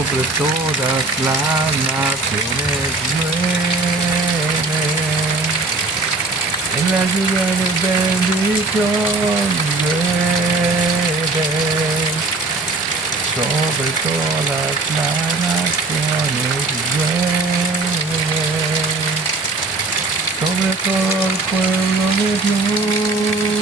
sobre todas las naciones llueve. En la lluvia de bendición llueve. Sobre todas las naciones llueve. Sobre todo el pueblo de Dios.